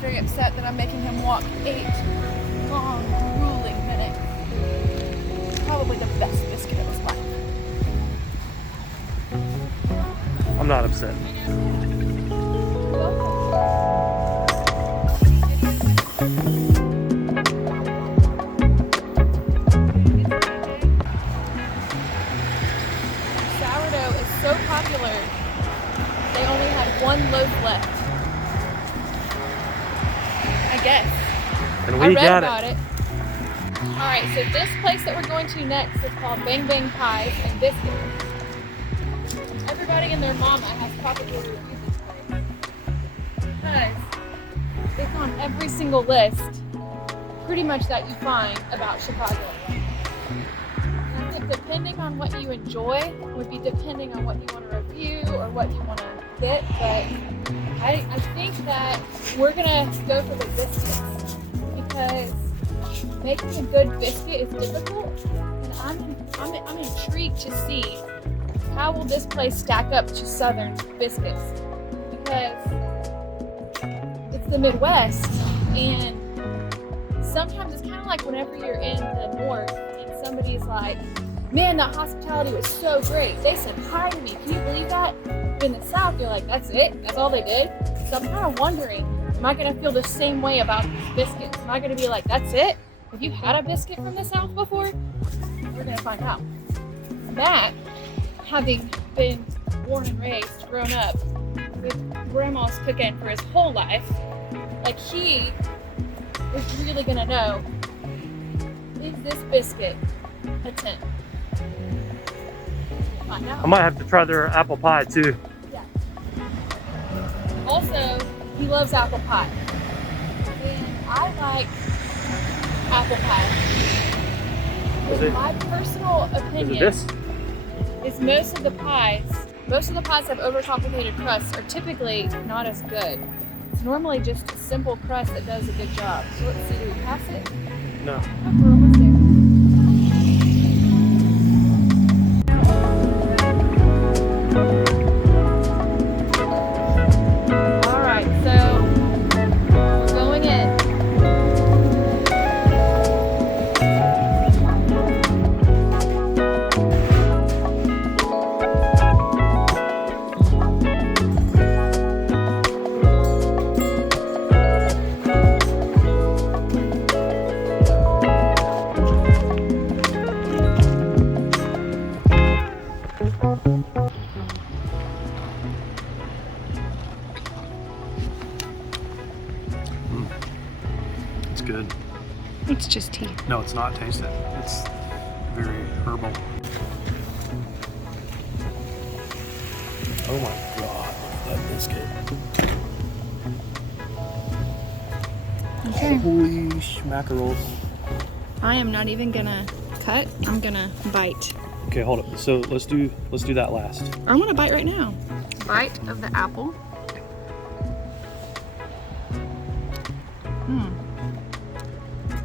Very upset that I'm making him walk 8 long, grueling minutes. Probably the best biscuit of his life. I'm not upset. Sourdough is so popular, they only had 1 loaf left. I guess. And I we read got about it. Alright, so this place that we're going to next is called Bang Pies and Biscuits. Everybody and their mama has probably reviewed this place. Because it's on every single list, pretty much that you find about Chicago. And I think depending on what you enjoy would be depending on what you want to review or what you want to get, but I think that we're gonna go for the biscuits because making a good biscuit is difficult, and I'm intrigued to see how will this place stack up to Southern biscuits because it's the Midwest, and sometimes it's kind of like whenever you're in the North and somebody's like, "Man, that hospitality was so great. They said hi to me. Can you believe that?" In the South, you're like, that's it? That's all they did? So I'm kind of wondering, am I going to feel the same way about these biscuits? Am I going to be like, that's it? Have you had a biscuit from the South before? We're going to find out. Matt, having been born and raised, grown up with grandma's cooking for his whole life, like he is really going to know, is this biscuit a 10? I might have to try their apple pie too. Yeah. Also, he loves apple pie. And I like apple pie. My personal opinion is most of the pies have overcomplicated crusts are typically not as good. It's normally just a simple crust that does a good job. So let's see, do we pass it? No. Oh, we're almost there. It's good. It's just tea. No, it's not. Taste it. It's very herbal. Oh my god, look at that biscuit. Okay. Holy schmackerels. I am not even gonna cut. I'm gonna bite. Okay, hold up. So let's do that last. I want to bite right now. Bite of the apple. Mmm.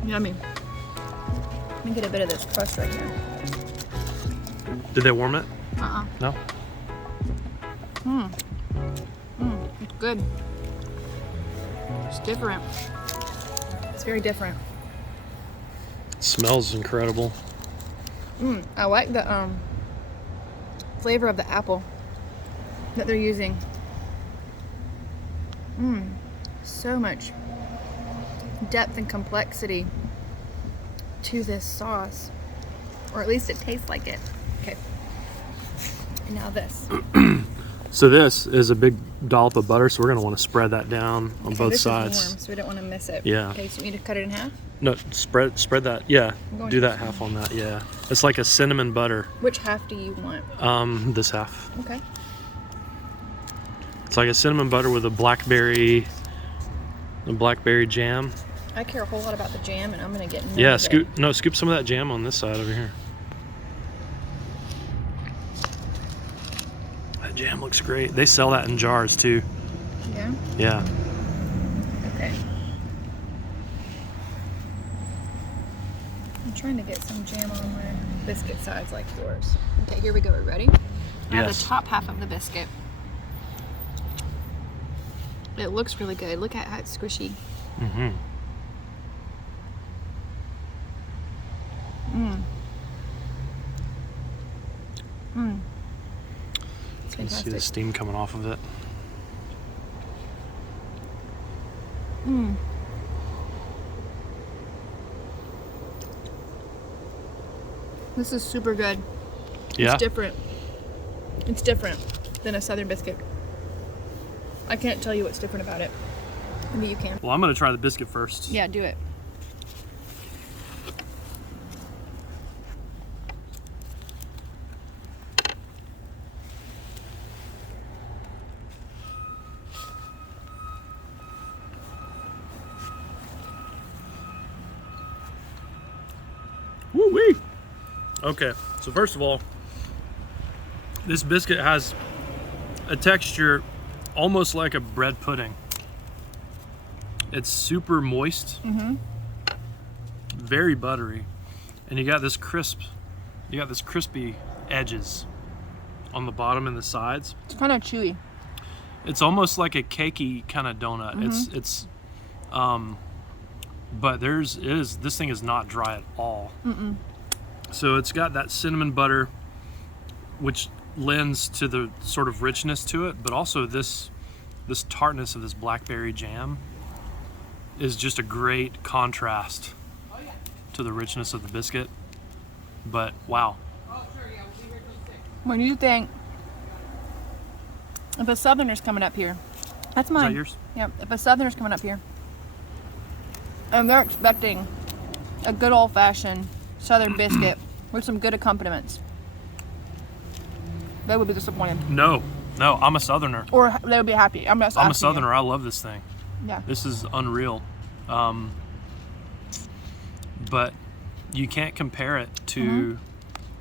Yummy. Let me get a bit of this crust right here. Did they warm it? Uh-uh. No? It's good. It's different. It's very different. It smells incredible. I like the flavor of the apple that they're using. So much depth and complexity to this sauce, or at least it tastes like it. Okay, and now this. So this is a big dollop of butter, so we're going to want to spread that down on both sides. Is warm, so we don't want to miss it. Yeah. Okay, so you need to cut it in half? No, spread that. Yeah, do that half on that. Yeah, it's like a cinnamon butter. Which half do you want? This half. Okay. It's like a cinnamon butter with a blackberry jam. I care a whole lot about the jam, and I'm gonna get. Yeah, scoop some of that jam on this side over here. That jam looks great. They sell that in jars too. Yeah. Yeah. Okay. I'm trying to get some jam on my biscuit sides like yours. Okay, here we go. Are you ready? I have the top half of the biscuit. It looks really good. Look at how it's squishy. Mm-hmm. It's You can see fantastic. the steam coming off of it. This is super good. Yeah. It's different. It's different than a Southern biscuit. I can't tell you what's different about it. Maybe you can. Well, I'm gonna try the biscuit first. Yeah, do it. Woo-wee! Okay, so first of all, this biscuit has a texture almost like a bread pudding. It's super moist, very buttery, and you got this crispy edges on the bottom and the sides. It's kind of chewy. It's almost like a cakey kind of donut. But this thing is not dry at all. So it's got that cinnamon butter, which lends to the sort of richness to it, but also this tartness of this blackberry jam is just a great contrast to the richness of the biscuit. But wow. When you think if a Southerner's coming up here, that's mine. Is that yours? Yeah, if a Southerner's coming up here and they're expecting a good old-fashioned Southern biscuit with some good accompaniments, they would be disappointed. No, I'm a Southerner. Or they would be happy. I'm I'm a asking Southerner. you. I love this thing. Yeah. This is unreal. But you can't compare it to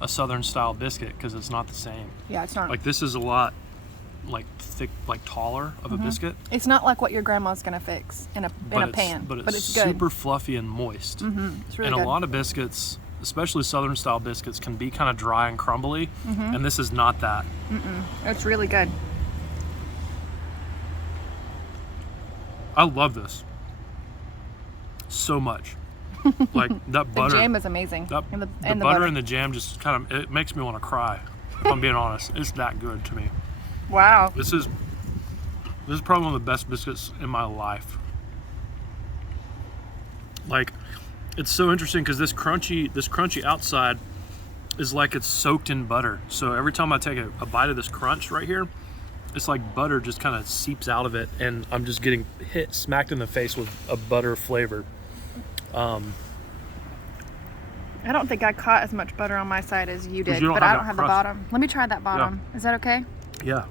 a Southern style biscuit because it's not the same. Yeah, it's not. Like this is a lot like thick, like taller of a biscuit. It's not like what your grandma's gonna fix in a pan, but but it's it's good. super fluffy and moist. It's really And good. a lot of biscuits, especially Southern style biscuits, can be kind of dry and crumbly, and this is not that. It's really good. I love this so much. Like that The butter. jam is amazing. That, and the the butter and the jam just kind of, it makes me want to cry. If I'm being honest, it's that good to me. Wow. This is probably one of the best biscuits in my life. Like, it's so interesting because this crunchy outside is like it's soaked in butter. So every time I take a bite of this crunch right here, it's like butter just kind of seeps out of it, and I'm just getting smacked in the face with a butter flavor. I don't think I caught as much butter on my side as you did, you don't but have I that don't have the crust. bottom. Let me try that bottom. Is that okay? Yeah,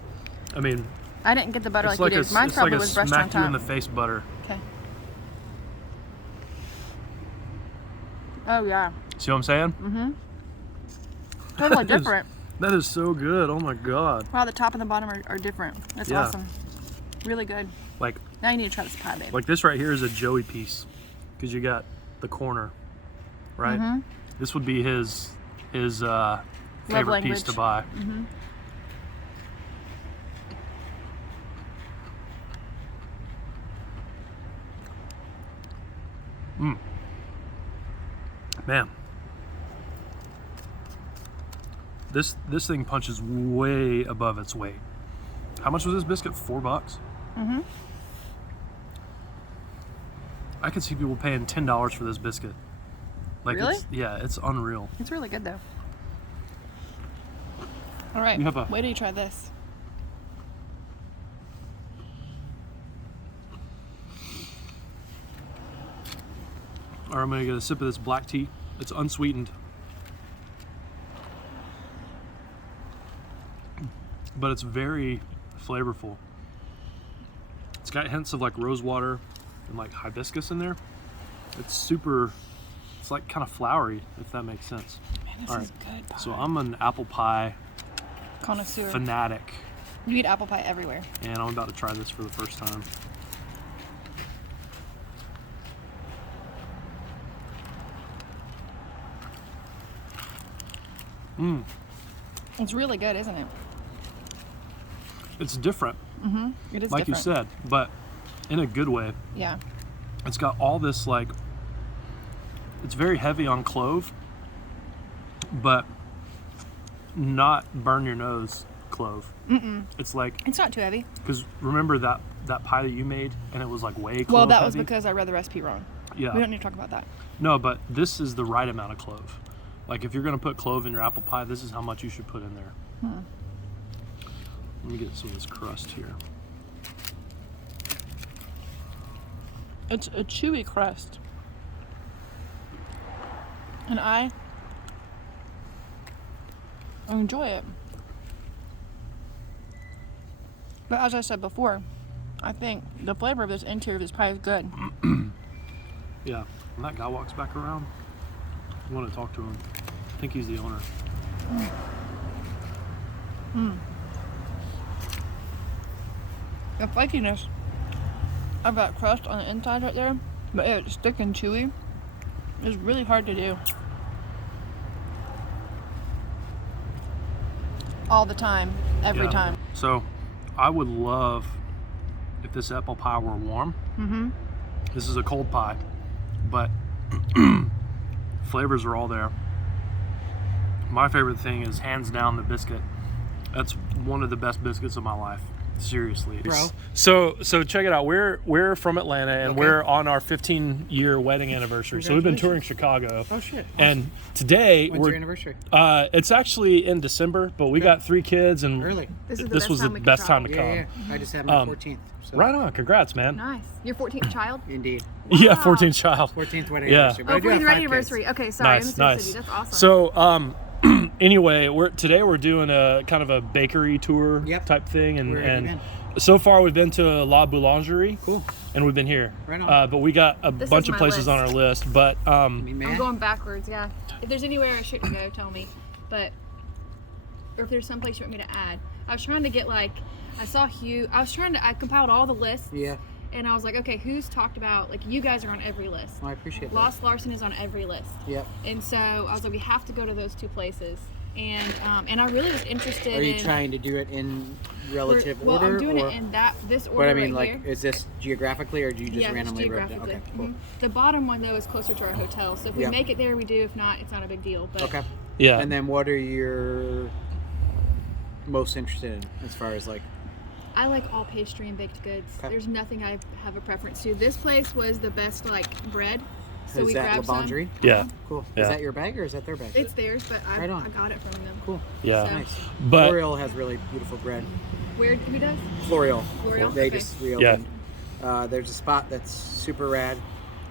I mean, I didn't get the butter it's like you like did. Mine it's probably like a was brushed on smack you in the top. face butter. Okay. Oh yeah. See what I'm saying? Totally That is- different. That is so good. Oh my god. Wow, the top and the bottom are different. That's Yeah. awesome. Really good. Like Now you need to try this pie, babe. this right here is a Joey piece because you got the corner, right? This would be his favorite piece language. to buy. Man, this thing punches way above its weight. How much was this biscuit? $4? I could see people paying $10 for this biscuit. Like, Really? It's unreal. It's really good though. All right. You have a- Wait till you try this. All right, I'm gonna get a sip of this black tea. It's unsweetened, but it's very flavorful. It's got hints of like rose water and like hibiscus in there. It's like kind of flowery, if that makes sense. Man, this All is good pie. So I'm an apple pie Connoisseur. fanatic, You eat apple pie everywhere. and I'm about to try this for the first time. It's really good, isn't it? It's different, It is like you different. said, but in a good way. Yeah. It's got all this like, it's very heavy on clove, but not burn your nose clove. It's like, It's not too heavy. because remember that pie that you made and it was like way clove Well, that was heavy? because I read the recipe wrong. Yeah. We don't need to talk about that. No, but this is the right amount of clove. Like if you're gonna put clove in your apple pie, this is how much you should put in there. Let me get some of this crust here. It's a chewy crust. And I enjoy it. But as I said before, I think the flavor of this interior of this pie is good. Yeah, when that guy walks back around, I want to talk to him. I think he's the owner. The flakiness of that crust on the inside right there, but it's thick and chewy, is really hard to do. All the time, every Yeah. time. So, I would love if this apple pie were warm. This is a cold pie, but flavors are all there. My favorite thing is hands down the biscuit. That's one of the best biscuits of my life. Seriously, Bro. So check it out. We're from Atlanta and Okay. we're on our 15-year wedding anniversary. So we've been touring Chicago. Oh shit. And today When's your anniversary? it's actually in December, but we got 3 kids and Early. this was the best time to come. Yeah. I just had my 14th. So. Right on, congrats, man. Nice. Your 14th child? Indeed. Yeah, Wow. 14th child. 14th wedding Yeah. anniversary. But I Oh, do have 14th 5 anniversary. kids. Okay, sorry. Nice, I'm in nice. City. That's awesome. So anyway, today we're doing a kind of a bakery tour Yep. type thing, Where have you and so far we've been to La Boulangerie. Cool. And we've been here. Right on. But we got a This bunch is of my places on our list. But Me I'm mad? going backwards, yeah. If there's anywhere I shouldn't go, tell me. But, or if there's some place you want me to add. I was trying to get like, I compiled all the lists. Yeah. And I was like, okay, who's talked about, like you guys are on every list. Well, I appreciate that. Lost Larson is on every list. Yep. And so I was like, we have to go to those 2 places. And I really was interested Are you in. trying to do it in relative well, order? I'm doing or, it in this order But I mean, right like, here. is this geographically, or do you just Yeah, randomly wrote it? geographically. Okay, cool. The bottom one though is closer to our hotel, so if we Yep. make it there, we do. If not, it's not a big deal. But Okay. yeah. And then what are your most interested in as far as like? I like all pastry and baked goods. Okay. There's nothing I have a preference to. This place was the best like bread, so is we that grabbed La some. Boulangerie? Yeah. Cool. Yeah. Is that your bag or is that their bag? It's theirs, but I Right on. got it from them. Cool. Yeah. So- Nice. But L'Oreal has really beautiful bread. Who does? L'Oreal. L'Oreal? They Okay. just reopened. There's a spot that's super rad.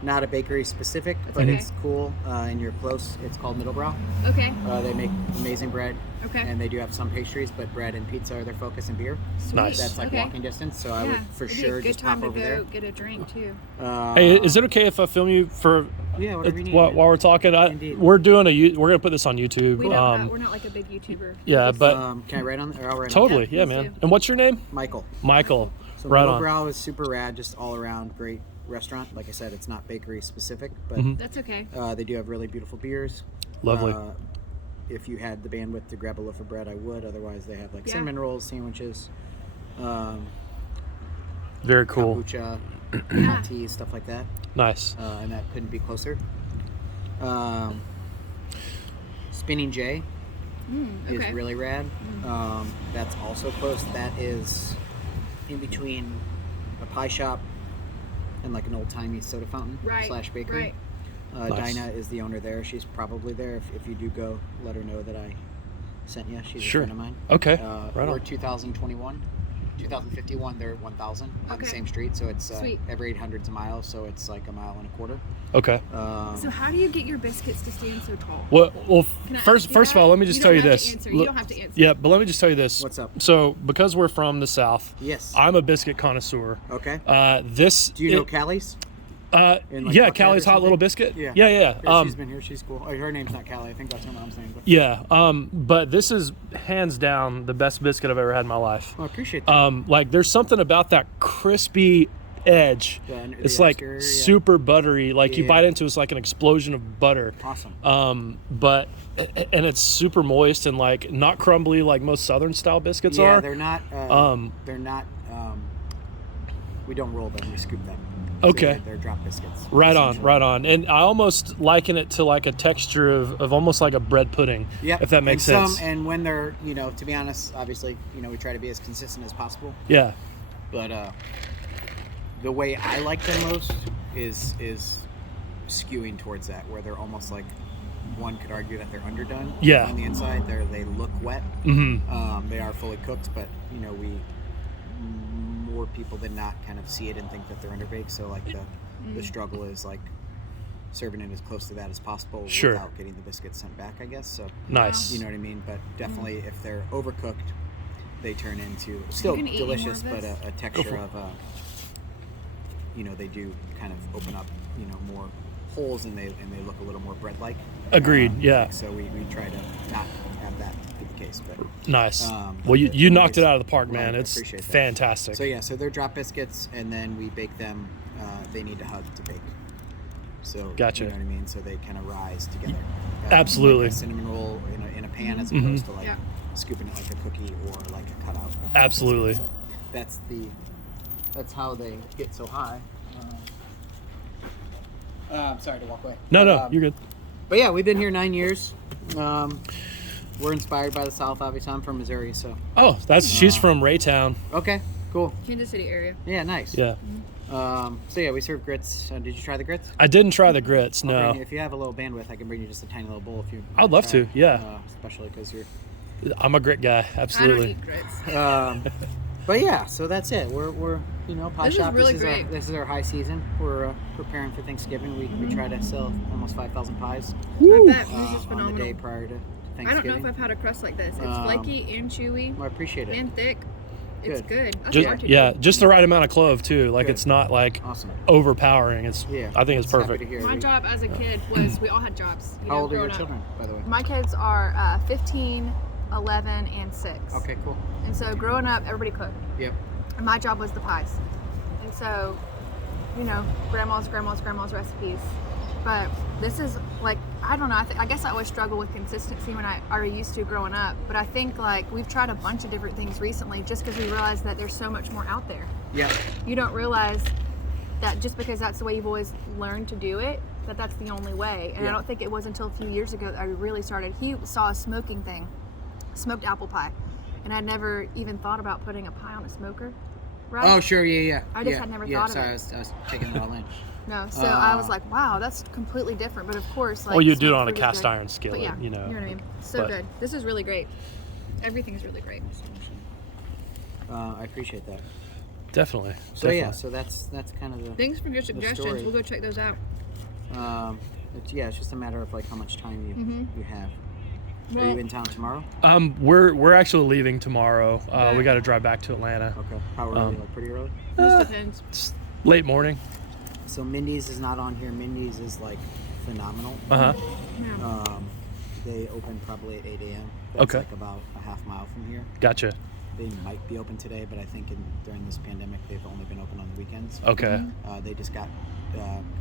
Not a bakery specific, but okay. it's cool and you're close. It's called Middlebrow. Okay. They make amazing bread. Okay. And they do have some pastries, but bread and pizza are their focus, and beer. Sweet. Nice. That's like Okay. walking distance, so I Yeah. would for It'd be sure a good just time pop over to go there. get a drink too. hey, is it okay if I film you for Yeah, whatever you need. while man. we're talking? Indeed. We're gonna put this on YouTube. We don't. We're not like a big YouTuber. yeah, We just- but Can I write on? Or I'll write totally, on. yeah, please man. do. And what's your name? Michael. Michael. So Right on. Middlebrow is super rad, just all around great restaurant. Like I said, it's not bakery specific, but Mhm. That's okay. they do have really beautiful beers. Lovely. If you had the bandwidth to grab a loaf of bread, I would. Otherwise, they have like Yeah. cinnamon rolls, sandwiches, Very cool. kombucha, Yeah. hot teas, stuff like that. Nice. And that couldn't be closer. Spinning J Okay. is really rad. That's also close. That is in between a pie shop and like an old-timey soda fountain / bakery. Right. Nice. Dinah is the owner there. She's probably there. If you do go, let her know that I sent you. She's Sure. a friend of mine. Okay. Right We're on. 2021. 2051, they're 1,000 on Okay. the same street. So it's Sweet. every 800's a mile. So it's like a mile and a quarter. Okay. So how do you get your biscuits to stand so tall? Well, Can I first ask you of that? all, let me just You tell don't you have this. to answer. You don't have to answer. Yeah, but let me just tell you this. What's up? So, because we're from the South, Yes. I'm a biscuit connoisseur. Okay. This. Do you know Callie's? in, like, yeah, Buckhead Callie's or Hot Little something? Biscuit. Yeah. Yeah. She's been here. She's cool. Oh, her name's not Callie. I think that's her mom's name. But Yeah. But this is hands down the best biscuit I've ever had in my life. I appreciate that. Like there's something about that crispy edge. The It's like exterior, yeah. super buttery. Like you Yeah. bite into, it's like an explosion of butter. Awesome. And it's super moist and like not crumbly like most Southern style biscuits Yeah, are. they're not. They're not. We don't roll them. We scoop them. Okay. So they're drop biscuits. Right on, essentially. right on. And I almost liken it to like a texture of almost like a bread pudding. Yep. If that makes sense. And when they're, to be honest, obviously, we try to be as consistent as possible. Yeah. But the way I like them most is skewing towards that, where they're almost like, one could argue that they're underdone. Yeah. On the inside, they look wet. Mm-hmm. They are fully cooked, but we more people than not kind of see it and think that they're underbaked. So like the struggle is like serving it as close to that as possible without getting the biscuits sent back, I guess. So nice. You know what I mean? But definitely, if they're overcooked, they turn into still delicious, but a texture of they do kind of open up more holes, and they look a little more bread-like. Agreed. Yeah. So we try to not have that be the case. But nice. Well, you knocked it out of the park, man. Right, It's fantastic. So they're drop biscuits, and then we bake them. They need to hug to bake. So gotcha. You know what I mean? So they kind of rise together. Absolutely. Like a cinnamon roll in a pan, as opposed to like scooping it like a cookie or like a cutout. Absolutely. So that's how they get so high. I'm sorry to walk away. No, you're good. But yeah, we've been here 9 years. We're inspired by the South. Obviously, I'm from Missouri, so. Oh, she's from Raytown. Okay, cool. Kansas City area. Yeah, nice. Yeah. So yeah, we serve grits. Did you try the grits? I didn't try the grits. No. If you have a little bandwidth, I can bring you just a tiny little bowl if you. I'd love to. Yeah. Especially because you're. I'm a grit guy. Absolutely. I don't eat grits. But yeah, so that's it. We're pie This shop. is really great. This is our high season. We're preparing for Thanksgiving. We try to sell almost 5,000 pies. I bet this is phenomenal. On the day prior to Thanksgiving. I don't know if I've had a crust like this. It's flaky and chewy. Well, I appreciate it. And thick. It's good. Just the right amount of clove too. Like Good. it's not like Awesome. overpowering. I think it's Happy perfect. to hear. My job as a kid was we all had jobs. How old are your growing up. children, by the way? My kids are 15, 11, and 6. Okay, cool. And so growing up, everybody cooked. Yep. And my job was the pies. And so, grandma's recipes. But this is like, I don't know, I guess I always struggle with consistency when I already used to growing up. But I think like we've tried a bunch of different things recently just because we realized that there's so much more out there. Yeah. You don't realize that just because that's the way you've always learned to do it, that's the only way. And I don't think it was until a few years ago that I really started. He saw a smoking thing, smoked apple pie. And I'd never even thought about putting a pie on a smoker. Right? Oh, sure, yeah. I just had never thought of it. I was taking it all in. No, so I was like, wow, that's completely different. But of course, like, Well, you do it on a smoke food is cast good. iron skillet, But yeah, you know. what I mean. So But- good. This is really great. Everything's really great. I appreciate that. Definitely. So definitely. yeah, so that's kind of the. Thanks for your suggestions. story. We'll go check those out. It's just a matter of like how much time you have. Are Well, you in town tomorrow? We're actually leaving tomorrow. We got to drive back to Atlanta. Okay. How early? Like pretty early? this depends. It's late morning. So Mindy's is not on here. Mindy's is like phenomenal. Uh huh. Yeah. They open probably at 8 a.m. That's Okay. like about a half mile from here. Gotcha. They might be open today, but I think during this pandemic they've only been open on the weekends. Okay. They just got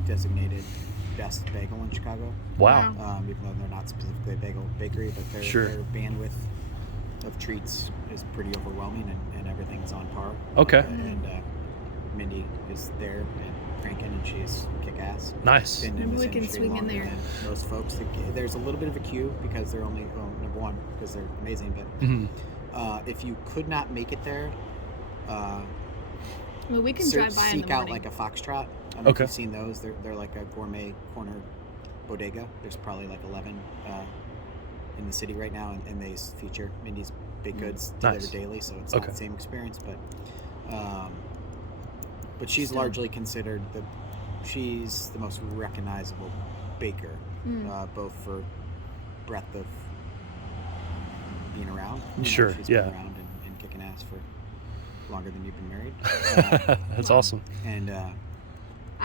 designated best bagel in Chicago. Wow. Even though they're not specifically a bagel bakery, but their bandwidth of treats is pretty overwhelming, and everything's on par. Okay. And Mindy is there and cranking, and she's kick-ass. Nice. Been in Maybe this we can industry swing in longer there. than most folks. There's a little bit of a queue because they're only, number one, because they're amazing, but Mhm. if you could not make it there, Well, we can drive by in the seek out morning. like a Foxtrot. I don't know if Okay. you've seen those. They're like a gourmet corner bodega. There's probably like 11 in the city right now, and they feature Mindy's baked goods delivered Nice. daily, so it's Okay. not the same experience, but she's largely considered she's the most recognizable baker, both for breadth of being around. Sure, she's yeah. been around and kicking ass for longer than you've been married. That's awesome. And I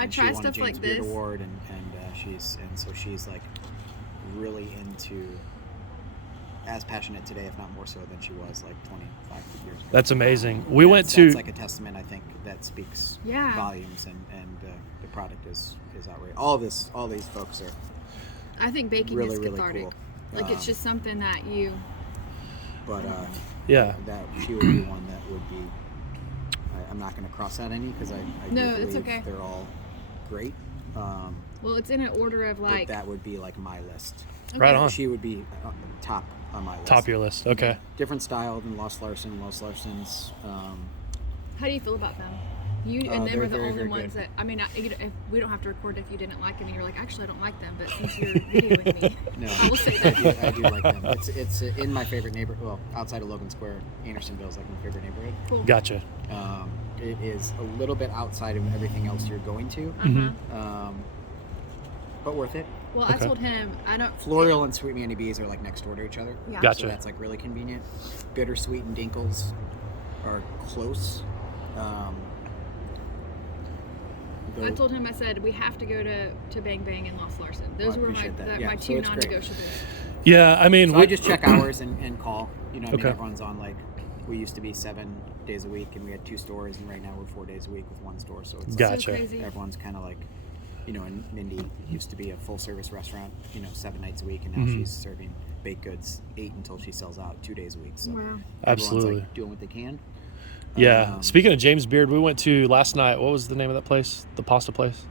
and try she won a stuff like James Beard this. Award, and so she's like really into as passionate today, if not more so, than she was like 25 years ago. That's amazing. We went to. That's like a testament, I think, that speaks volumes, and the product is outrageous. All these folks are. I think baking really, is really cathartic. cool. Like it's just something that you. But yeah, that she would be one that would be. I'm not going to cross out any because I do that's believe okay. they're all great. Well, it's in an order of like. But that would be like my list. Okay. Right on. She would be top on my list. Top of your list. Okay. Different style than Lost Larson. Lost Larson's. How do you feel about them? You and them they're are the very, only very ones good. that. I mean, if we don't have to record if you didn't like them and you're like, actually, I don't like them, but since you're videoing me, No, I will say that. I do like them. It's in my favorite neighborhood. Well, outside of Logan Square, Andersonville is like my favorite neighborhood. Cool. Gotcha. It is a little bit outside of everything else you're going to, but worth it. Well, Okay. I told him I don't. Floral and Sweet Manny Bees are like next door to each other. Yeah. Gotcha. So that's like really convenient. Bittersweet and Dinkles are close. I told him, I said, we have to go to Bang Bang and Lost Larson. Those I were appreciate that. my Yeah, so two it's great. non-negotiables. Yeah, I mean, So I just check hours and call. You know, I mean, Okay. everyone's on like, we used to be 7 days a week and we had 2 stores, and right now we're 4 days a week with 1 store. So it's Gotcha. So crazy. everyone's kind of like, you know, and Mindy used to be a full service restaurant, you know, 7 nights a week, and now she's serving baked goods 8 until she sells out 2 days a week. So Wow. Absolutely. everyone's like doing what they can. Yeah. Speaking of James Beard, we went to last night. What was the name of that place? The pasta place?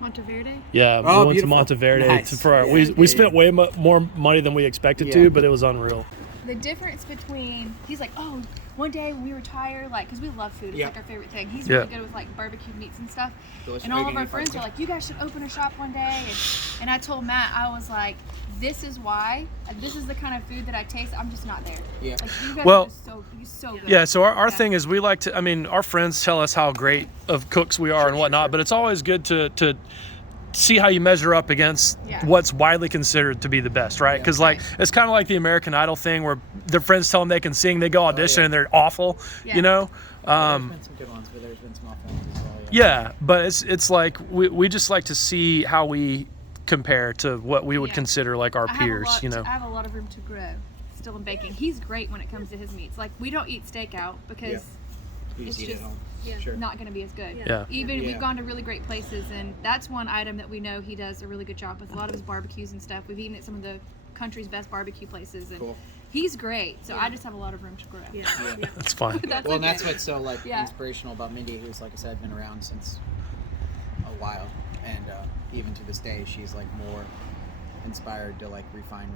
Monteverde? Yeah, we Oh, went to beautiful. Monteverde Nice. for our. Yeah, we yeah, spent way more money than we expected Yeah. to, but it was unreal. The difference between, he's like, oh, one day when we retire, like, because we love food, it's Yeah. like our favorite thing. He's Yeah. really good with like barbecued meats and stuff. Delicious. And Are you all of gonna our eat friends are barbecue? like, you guys should open a shop one day. And I told Matt, I was like, this is why. This is the kind of food that I taste. I'm just not there. Yeah. Like, you guys Well, are just so good. Yeah, so our Yeah. thing is we like to, I mean, our friends tell us how great of cooks we are and whatnot, but it's always good to see how you measure up against Yeah. what's widely considered to be the best, right? Because like it's kind of like the American Idol thing where their friends tell them they can sing, they go audition yeah. and they're awful, Yeah. you know? There's been some good ones, but there's been some off ones as well. Yeah, but it's like we just like to see how we compare to what we would Yeah. consider like our I have peers, you know? I have a lot of room to grow still in baking. He's great when it comes to his meats. Like, we don't eat steak out because You it's just eat just at home. yeah, Sure. not going to be as good. Yeah. Even Yeah. we've gone to really great places, and that's one item that we know he does a really good job with. A lot of his barbecues and stuff. We've eaten at some of the country's best barbecue places, and Cool. he's great. So I just have a lot of room to grow. Yeah. That's fine. That's Well, okay. and that's what's so like Yeah. inspirational about Mindy, who's like I said been around since a while, and even to this day, she's like more inspired to like refine.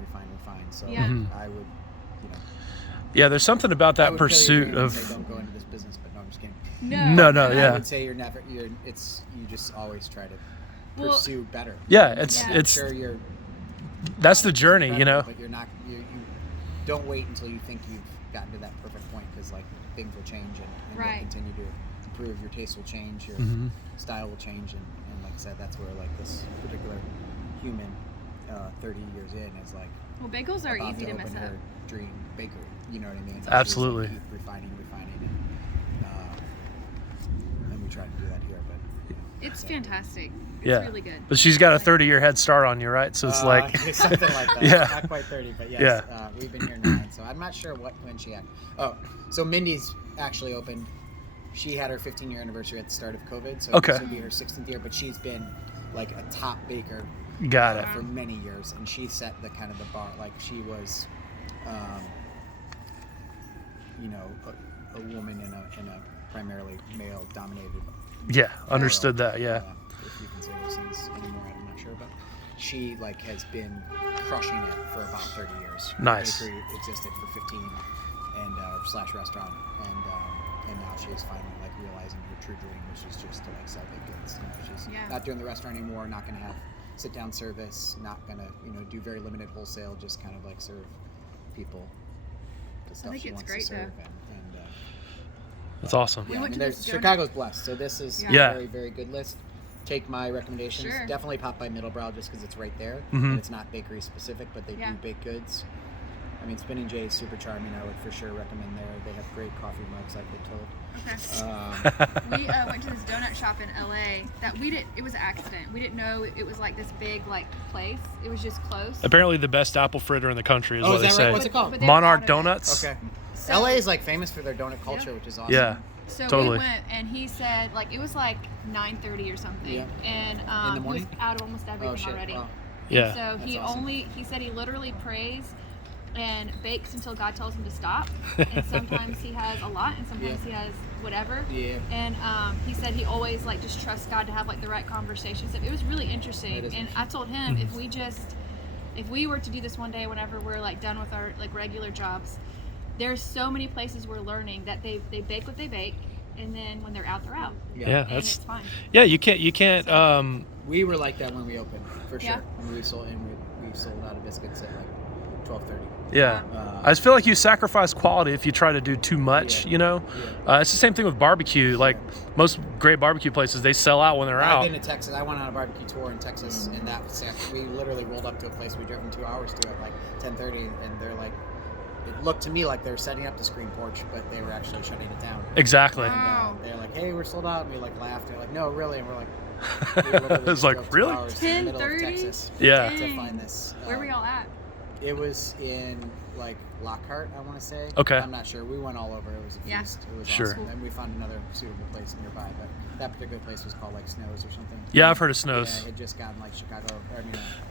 So Yeah. I would, you know, Yeah, there's something about I that would kill your pursuit dreams and say, of don't go into this business, but no, I'm just kidding. no, And I yeah. would say you just always try to Well, pursue better. Yeah, it's Yeah. it's Sure, you're that's the journey, you know. incredible, but you're not. You don't wait until you think you've gotten to that perfect point, because like things will change and Right. you'll continue to improve. Your taste will change, your Mhm. style will change, and like I said, that's where like this particular human, 30 years in, is like Well, bagels are about easy to open mess up. her dream bakery. You know what I mean? And she's, Absolutely. like, keep refining, and we try to do that here, but you know, It's fantastic. It's Yeah. really good. But she's got a 30-year head start on you, right? So it's like something like that. Yeah. Not quite 30, but yes. Yeah. We've been here 9, so I'm not sure when she had. Oh, so Mindy's actually opened. She had her 15-year anniversary at the start of COVID, so Okay. this would be her 16th year. But she's been like a top baker got it. for many years, and she set the kind of the bar. Like she was, you know, a woman in a primarily male-dominated. Yeah, understood that. Yeah. If you can say those things anymore, I'm not sure, but she like has been crushing it for about 30 years. Nice. The bakery existed for 15 and slash restaurant, and now she's finally like realizing her true dream, which is just to like sell baked goods. You know, she's Yeah. not doing the restaurant anymore, not gonna have sit down service, not gonna do very limited wholesale, just kind of like serve people the stuff think she it's wants great, to serve. though. And That's awesome. We yeah, I went mean, to there's this donut- Chicago's blessed, so this is Yeah. a very, very good list. Take my recommendations. Sure. Definitely pop by Middlebrow just because it's right there, Mhm. and it's not bakery specific, but they Yeah. do baked goods. I mean, Spinning Jay is super charming. I would for sure recommend there. They have great coffee mugs, I've been told. Okay. We went to this donut shop in LA that it was an accident. We didn't know it was like this big like place. It was just close. Apparently the best apple fritter in the country is what is they that say. right? What's it called? But they were Monarch out of it. Donuts. Okay. So- LA is like famous for their donut culture, which is awesome. Yeah. So Totally. we went, and he said like it was like 9:30 or something, Yeah. and In the he was morning? out of almost everything Oh shit. already. Wow. Yeah. So That's he awesome. he said he literally prays and bakes until God tells him to stop. And sometimes he has a lot, and sometimes he has whatever. Yeah. And he said he always like just trusts God to have like the right conversations. It was really interesting. That is And I told him if we were to do this one day, whenever we're like done with our like regular jobs, there's so many places we're learning that they bake what they bake, and then when they're out, they're out. Yeah, And that's it's fine. yeah. You can't. We were like that when we opened, for sure. Yeah. When we sold out of biscuits at like 12:30. Yeah. I just feel like you sacrifice quality if you try to do too much. Yeah. You know, it's the same thing with barbecue. Like most great barbecue places, they sell out when they're I've out. been to Texas. I went on a barbecue tour in Texas, and that was we literally rolled up to a place we drove 2 hours to at like 10:30, and they're like, it looked to me like they were setting up the screen porch, but they were actually shutting it down. Exactly. Wow. They're like, "Hey, we're sold out," and we like laughed. They're like, "No, really," and we're like, we literally It's just like, drove 2 really? hours to the middle of 10:30? Texas Yeah. to find this. Where were we all at? It was in like Lockhart, I want to say. Okay. I'm not sure. We went all over. It was a Yeah. feast. It was Sure. awesome. And we found another suitable place nearby, but that particular place was called like Snows or something. Yeah, I've heard of Snows. Yeah, it had just gotten like Chicago.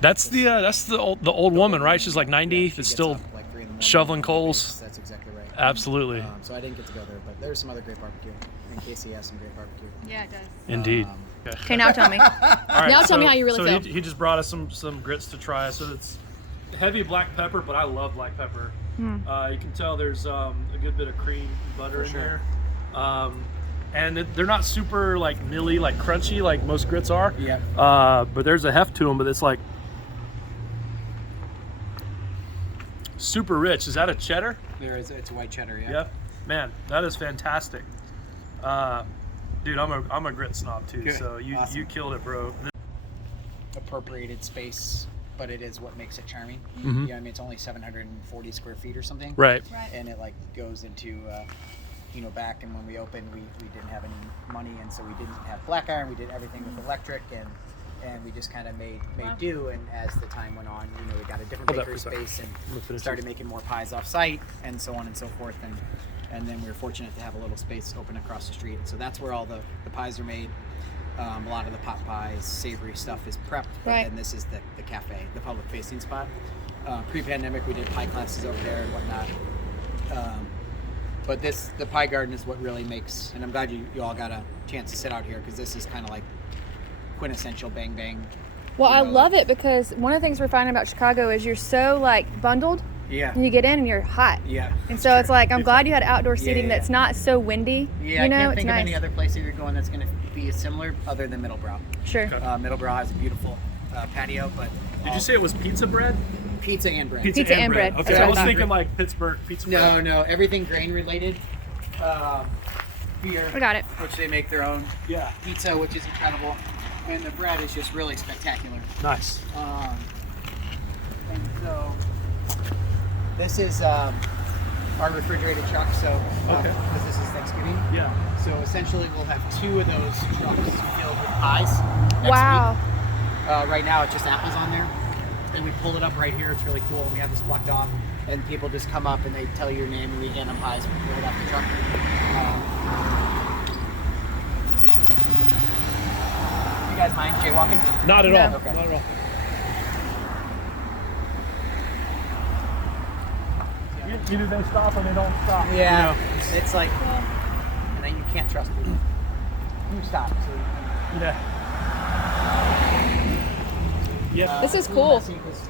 That's the old woman, right? She's like 90. Yeah, she It's gets still up, like, 3 in the morning shoveling and coals. bakes. That's exactly right. Absolutely. So I didn't get to go there, but there's some other great barbecue. And Casey has some great barbecue. Yeah, it does. Indeed. Okay, now tell me. All right, Now tell me how you really so feel. he just brought us some grits to try. So it's heavy black pepper, but I love black pepper. You can tell there's a good bit of cream and butter in there. And they're not super like nilly, like crunchy, like most grits are. Yeah. But there's a heft to them, but it's like super rich. Is that a cheddar? It's a white cheddar, yeah. Yep. Man, that is fantastic. Dude, I'm a grit snob too. Good. So you Awesome. you killed it, bro. Appropriated space, but it is what makes it charming. Mhm. Yeah, I mean it's only 740 square feet or something. Right. Right. And it like goes into back, and when we opened we didn't have any money, and so we didn't have black iron. We did everything with electric, and we just kind of made do. And as the time went on, we got a different Hold that bakery for a second. space I'm gonna and finish started this. making more pies off site, and so on and so forth. And then we were fortunate to have a little space open across the street. So that's where all the pies are made. A lot of the pot pies, savory stuff is prepped, but Right. then this is the cafe, the public facing spot. Pre-pandemic, we did pie classes over there and whatnot. But the pie garden is what really makes, and I'm glad you all got a chance to sit out here, because this is kind of like quintessential Bang Bang. Well, I know, love it because one of the things we're finding about Chicago is you're so like bundled, Yeah. and you get in and you're hot. Yeah. And so it's like I'm glad you had outdoor seating Yeah. that's not so windy. Yeah, I can't it's think nice. of any other place that you're going that's going to be similar other than Middlebrow. Sure. Okay. Middlebrow has a beautiful patio, but Did you say it was pizza bread? pizza and bread? Pizza and bread. Okay, That's what I I was thought. thinking like Pittsburgh pizza bread. No, everything grain related. Beer, I got it. which they make their own. Yeah. Pizza, which is incredible, and the bread is just really spectacular. Nice. And so this is our refrigerated truck. So Okay. because this is Thanksgiving, Yeah. so essentially we'll have 2 of those trucks filled with pies. next Wow. week. Right now it's just apples on there, and we pull it up right here. It's really cool. We have this blocked off, and people just come up and they tell you your name, and we hand them pies right off the truck. You guys mind jaywalking? Not at No. all. Okay. Not at all. Either they stop or they don't stop. Yeah, You know? it's like, and then you can't trust people. You stop. So Yeah. Yeah. This is cool.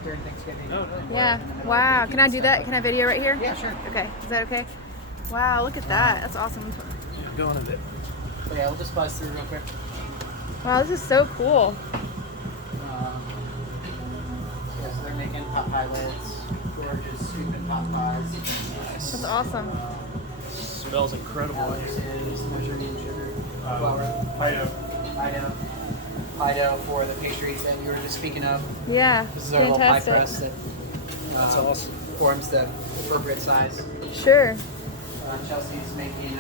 During Thanksgiving. No, no. Yeah. Wow. Can I do that? Can I video right here? Yeah, sure. Okay. Is that okay? Wow. Look at that. That's awesome. Going a bit. So yeah, we'll just buzz through real quick. Wow. This is so cool. Yeah, so they're making pot pie lids, gorgeous sweeping pot pies. That's awesome. Smells incredible. Alex is measuring in sugar. Flour. Pie Pie dough for the pastries that you were just speaking of. Yeah. This is our little pie Fantastic. press. That's awesome. forms the appropriate size. Sure. Chelsea's making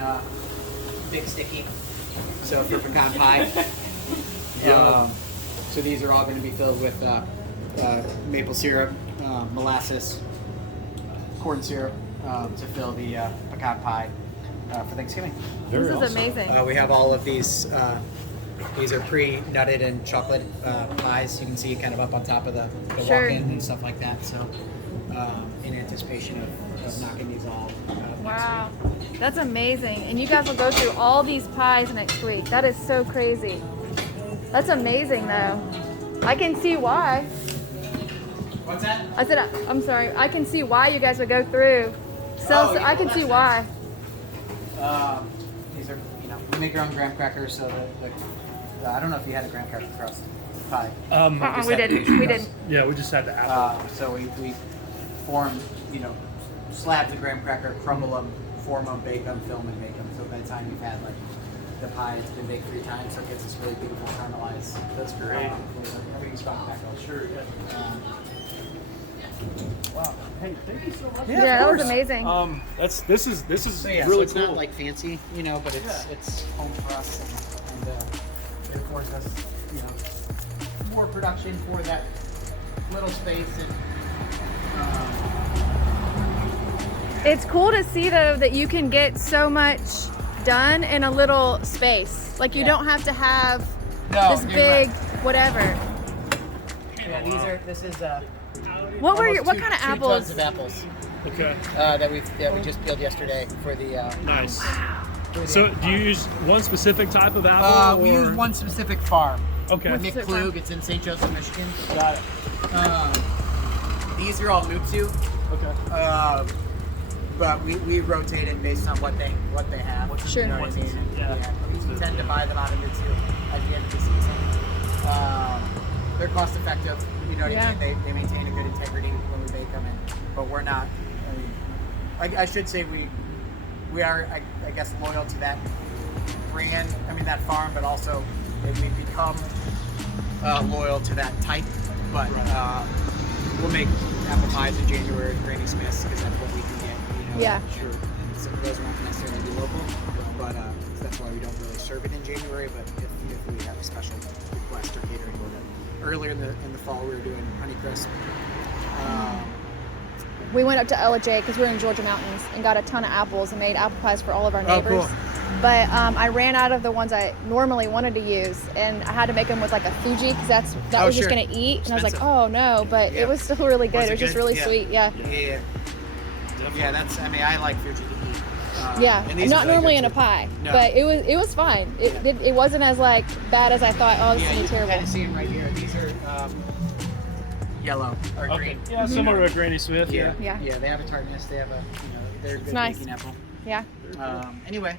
big sticky, so for pecan pie. So these are all going to be filled with maple syrup, molasses, corn syrup to fill the pecan pie for Thanksgiving. Very This is awesome. amazing. We have all of these. These are pre-nutted and chocolate pies. You can see kind of up on top of the Sure. walk-in and stuff like that. So in anticipation of knocking these all out Wow. That's amazing. And you guys will go through all these pies next week. That is so crazy. That's amazing though. I can see why. What's that? I said, I'm sorry. I can see why you guys would go through. I can see why. These are, we make our own graham crackers, so I don't know if you had a graham cracker crust pie. We didn't. We didn't. Yeah, we just had the apple. So we form, slabs of graham cracker, crumble them, form them, bake them, film and bake them. So by the time you've had the pie, it's been baked 3 times, so it gets this really beautiful caramelized. That's great. Everything's gone back on. Sure. Yeah. Wow. Hey, thank you so much. Yeah, that was amazing. This is So yeah, really so it's cool. not like fancy, but it's home for us, and it affords us, more production for that little space. And It's cool to see though that you can get so much done in a little space. Like you Yeah. don't have to have No, this you're big right. whatever. Yeah, this is What were your, almost what two- kind of 2 apples? tons of apples Okay. that we just peeled yesterday for the. Nice. for the So, apple do you pie. use one specific type of apple? We or- use one specific farm. Okay. Nick Specific farm. Klug. It's in St. Joseph, Michigan. Got it. These are all Mutsu. Okay. But we rotate it based on what they have. Sure. You know what I mean? Yeah. We tend to buy them out of Mutsu at the end of the season. They're cost effective. You know what Yeah. I mean? They maintain a good integrity when we bake them, but we're not. I should say we are I guess loyal to that brand. I mean that farm, but also we've become loyal to that type. But we'll make apple pies in January at Granny Smith's because that's what we can get. Yeah. Sure. And some of those won't necessarily be local, but that's why we don't really serve it in January. But if we have a special request or catering order, earlier in the fall we were doing Honeycrisp. We went up to LJ because we were in Georgia Mountains and got a ton of apples and made apple pies for all of our Oh, neighbors. cool. But I ran out of the ones I normally wanted to use, and I had to make them with like a Fuji because that Oh, was just sure. gonna eat. And I was like, Expensive. oh no, but Yeah. it was still really good. Was It it was just good? really Yeah. sweet. Yeah. Yeah. Yeah, that's. I mean, I like Fuji to eat. Yeah, and these not are really normally good in a too. pie, No. but it was fine. It wasn't as like bad as I thought. Oh, this Yeah, is you gonna be can kind terrible. of see them right here. These are yellow or Okay. green. Yeah, similar to Granny Smith. Yeah. Yeah. Yeah, they have a tartness. They have a, they're a good nice. baking apple. Yeah. Anyway,